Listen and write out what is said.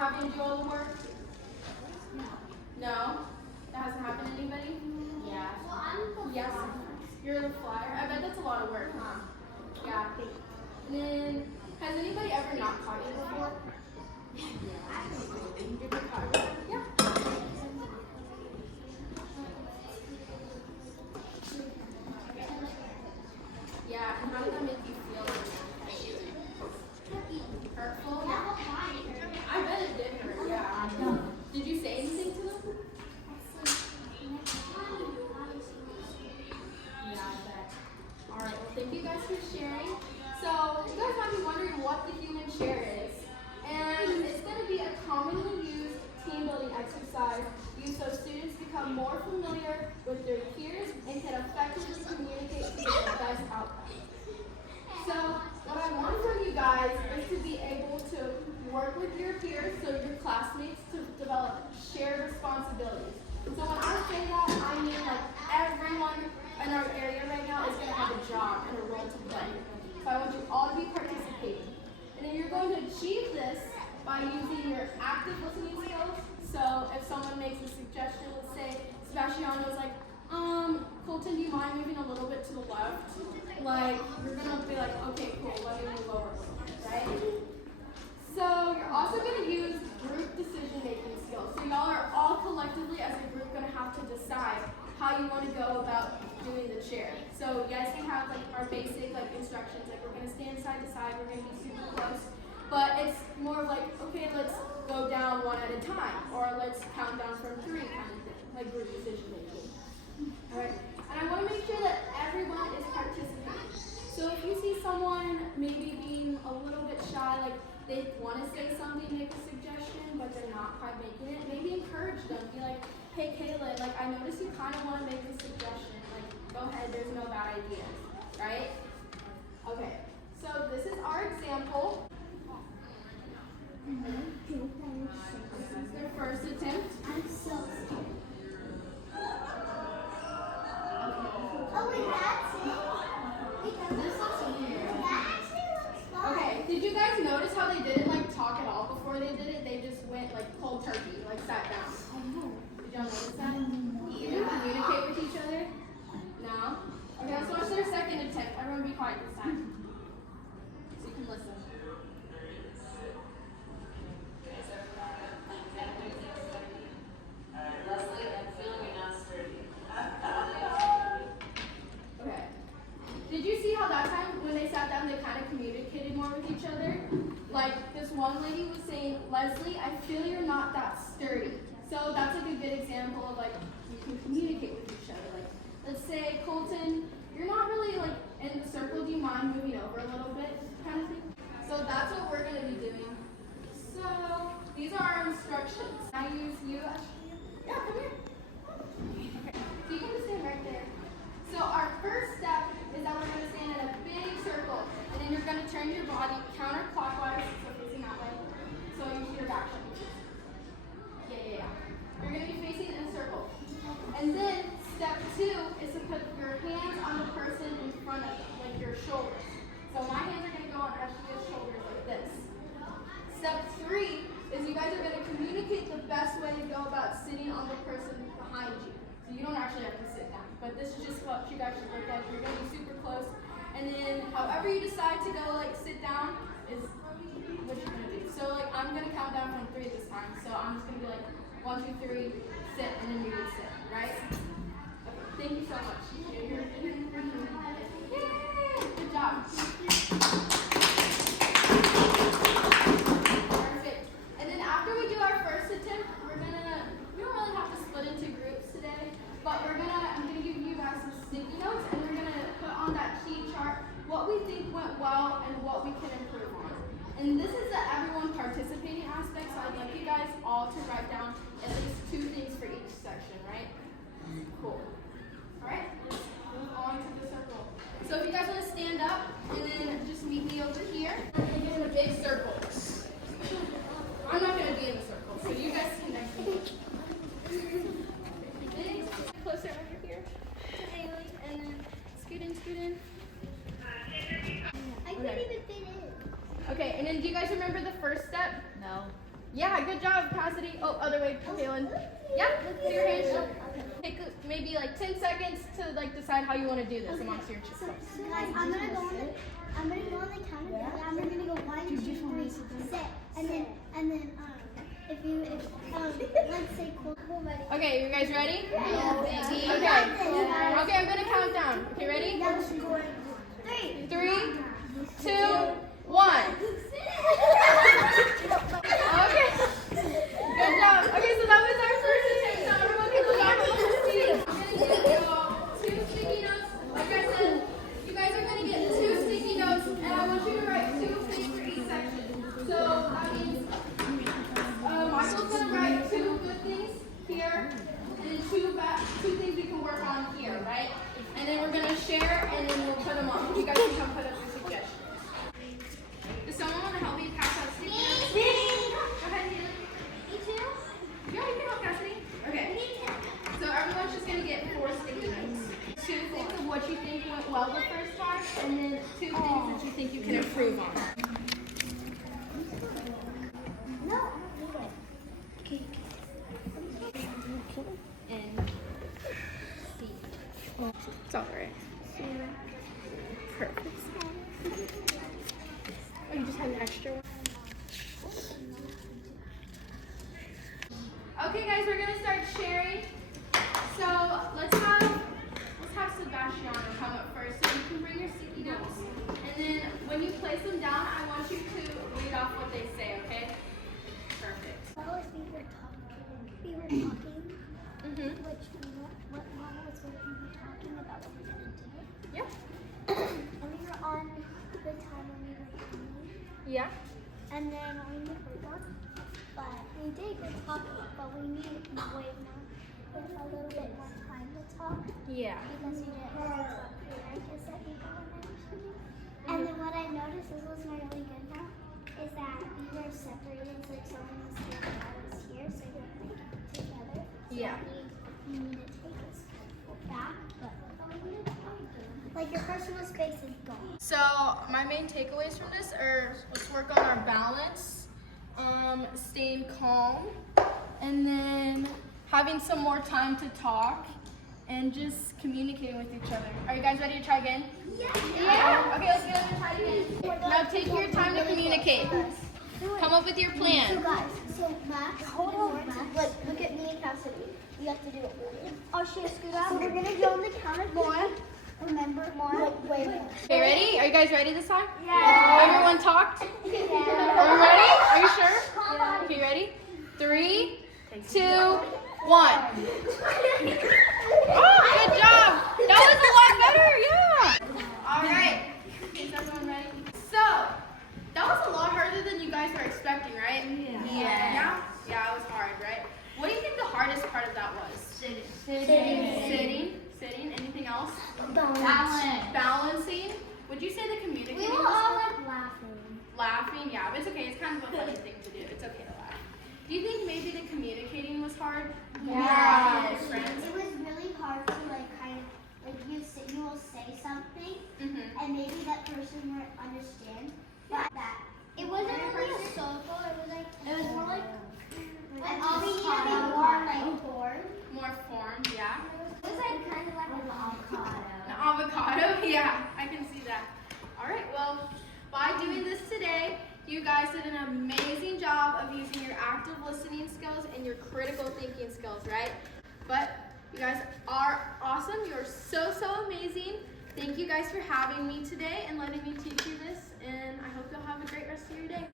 having to do all the work? No? That hasn't happened to anybody? Yeah. Well, I'm the Yes. You're the flyer? I bet that's a lot of work, huh? Yeah. And then, has anybody ever not caught you before? You've been caught before? Yeah. Yeah, and how did that make you feel? Hurtful? Yeah. I bet it did hurt, yeah. Did you say anything to them? Yeah, I bet. Alright, well thank you guys for sharing. So, you guys might be wondering what the human chair is. And it's going to be a commonly used team building exercise used so students become more familiar with their peers and can effectively communicate to get the best outcome. So, what I want from you guys is to be able to work with your peers, so your classmates, to develop shared responsibilities. So when I say that, I mean like everyone in our area right now is going to have a job and a role to play. So I want you all to be participating. And then you're going to achieve this by using your active listening skills. So if someone makes a suggestion, let's say Sebastiano is like, Colton, do you mind moving a little bit to the left? Like, you're going to be like, okay, cool, let me move over, right? So you're also going to use group decision-making skills. So y'all are all collectively, as a group, going to have to decide how you want to go about doing the chair. So yes, we have like our basic like instructions, like we're going to stand side to side, we're going to be super close. But it's more of like, okay, let's go down one at a time, or let's count down from 3 kind of thing, like group decision-making. Alright, and I want to make sure that everyone is participating. So if you see someone maybe being a little bit shy, like they want to say something, make a suggestion, but they're not quite making it, maybe encourage them. Be like, hey Kaylin, like I noticed you kind of want to make a suggestion. Like, go ahead, there's no bad ideas, right? Okay, so this is our example. This is their first attempt. I'm so scared. Oh, wait, that's it? This looks weird. That actually looks fun. Okay, did you guys notice how they didn't like talk at all before they did it? They just went like cold turkey, like sat down. Did y'all notice that? Did you communicate with each other? No? Okay, let's watch their second attempt. Everyone be quiet this time. So you can listen. Leslie, I'm feeling you're not sturdy. Okay. Did you see how that time when they sat down they kind of communicated more with each other? Like this one lady was saying, Leslie, I feel you're not that sturdy. So that's like a good example of like you can communicate with each other. Like let's say, Colton, you're not really like in the circle, do you mind moving over a little bit? Kind of thing. So that's what we're gonna be doing. So these are our instructions. I use you as yeah, come here. Okay. So you can just stand right there. So our first step is that we're going to stand in a big circle, and then you're going to turn your body counterclockwise, so facing that way. So you see your back shoulder. Yeah. You're going to be facing in a circle. And then step 2 is to put your hands on the person in front of them, like your shoulders. So my hands are going to go on Ashley's shoulders like this. Step 3 is you guys are going to communicate the best way to go about sitting on the person behind you. So you don't actually have to sit down, but this is just what you guys should look at. You're going to be super close. And then however you decide to go like sit down is what you're going to do. So like I'm going to count down from 3 this time. So I'm just going to be like 1, 2, 3, sit, and then you would sit, right? Okay, thank you so much. Yay! Good job. And then after we do our first attempt, we don't really have to split into groups today, but I'm gonna give you guys some sticky notes, and we're gonna put on that key chart what we think went well and what we can improve on. And this is the everyone participating aspect, so I'd like you guys all to write down at least 2 things for each section, right? Cool. Alright, let's move on to the circle. So if you guys want to stand up, and then just meet me over here, we're gonna get in a big circle. I'm not going to be in the circle, so you guys can next to me. Big, closer over here to Haley, and then scoot in. I couldn't even fit in. Okay, and then do you guys remember the first step? No. Yeah, good job, Cassidy. Oh, other way, Kaylin. Yeah, put your hands up. Take maybe like 10 seconds to like decide how you want to do this amongst your So, chicks. guys, I'm gonna go on the count of three. I'm gonna go 1, 2, 3, sit, and then let's say cool ready. Okay, you guys ready? Yeah. Okay, I'm gonna count down. Okay, ready? 3, 2, 1. Okay. Good job. Okay, so that was our first attempt. Now everyone can look back at the seat. I'm gonna give you 2 sticky notes. Like I said, you guys are gonna get 2 sticky notes, and I want you to write 2 things for each section. So that means Michael's gonna write 2 good things here, and then 2 things we can work on here, right? And then we're gonna share, and then we'll put them on. You guys can come put up your suggestions. Does someone want to help me pass out sticky notes? Go ahead, Hannah. Me too? Yeah, you can help Cassidy. Okay. So everyone's just gonna get 4 sticky notes. 2 things of what you think went well the first time, and then 2 things that you think you can improve on. No, I don't need it. Okay. And C. It's all right. Perfect. Oh, you just had an extra one? Okay guys, we're gonna start sharing. So let's have Sebastiano come up first. So you can bring your sticky notes. And then when you place them down, I want you to read off what they say, okay? Perfect. Well, if we were talking, Mm-hmm. what model was what we were talking about what we're gonna do. Yep. And we were on the time when we were training. Yeah. And then we forgot. But we did good talking, but we needed way more, with a little bit more time to talk. Yeah. Because we didn't really talk clear, I guess that people were mentioning. And then what I noticed, this was my really good now, is that we were separated, so like someone was here and I was here, so we were like together. So Yeah. we need to take us back, but like your personal space is gone. So my main takeaways from this are let's work on our balance, staying calm, and then having some more time to talk, and just communicating with each other. Are you guys ready to try again? Yeah? Okay, let's get up and try again. Now take your time to communicate. Come up with your So plan. guys, so Max, hold on, Max. Like, look at me and Cassidy. You have to do it. Oh, she has scoot out. So we're gonna go on the count of more. Remember more. Like, way more. Okay, ready? Are you guys ready this time? Yeah. Everyone talked? Yeah. Are you ready? Are you sure? Yeah. Okay, ready? 3, 2, 1. Oh, good job. That was a lot better, yeah. All right. Is everyone ready? So, that was a lot harder than you guys were expecting, right? Yeah? Yeah, it was hard, right? What do you think the hardest part of that was? Sitting. Anything else? Balancing. Would you say the communicating We were was all hard? like laughing. Laughing, yeah, but it's okay. It's kind of a funny thing to do. It's okay to laugh. Do you think maybe the communicating was hard? Yeah. With your friends? It was really hard to like kind of like you will say something Mm-hmm. and maybe that person won't understand. But that it wasn't really a circle. It was more like and all we needed to be more like form. More formed, yeah. It was like kind of like an avocado. An avocado, yeah, I can see that. All right, well, by doing this today, you guys did an amazing job of using your active listening skills and your critical thinking skills, right? But you guys are awesome. You're so amazing. Thank you guys for having me today and letting me teach you this, and I hope you'll have a great rest of your day.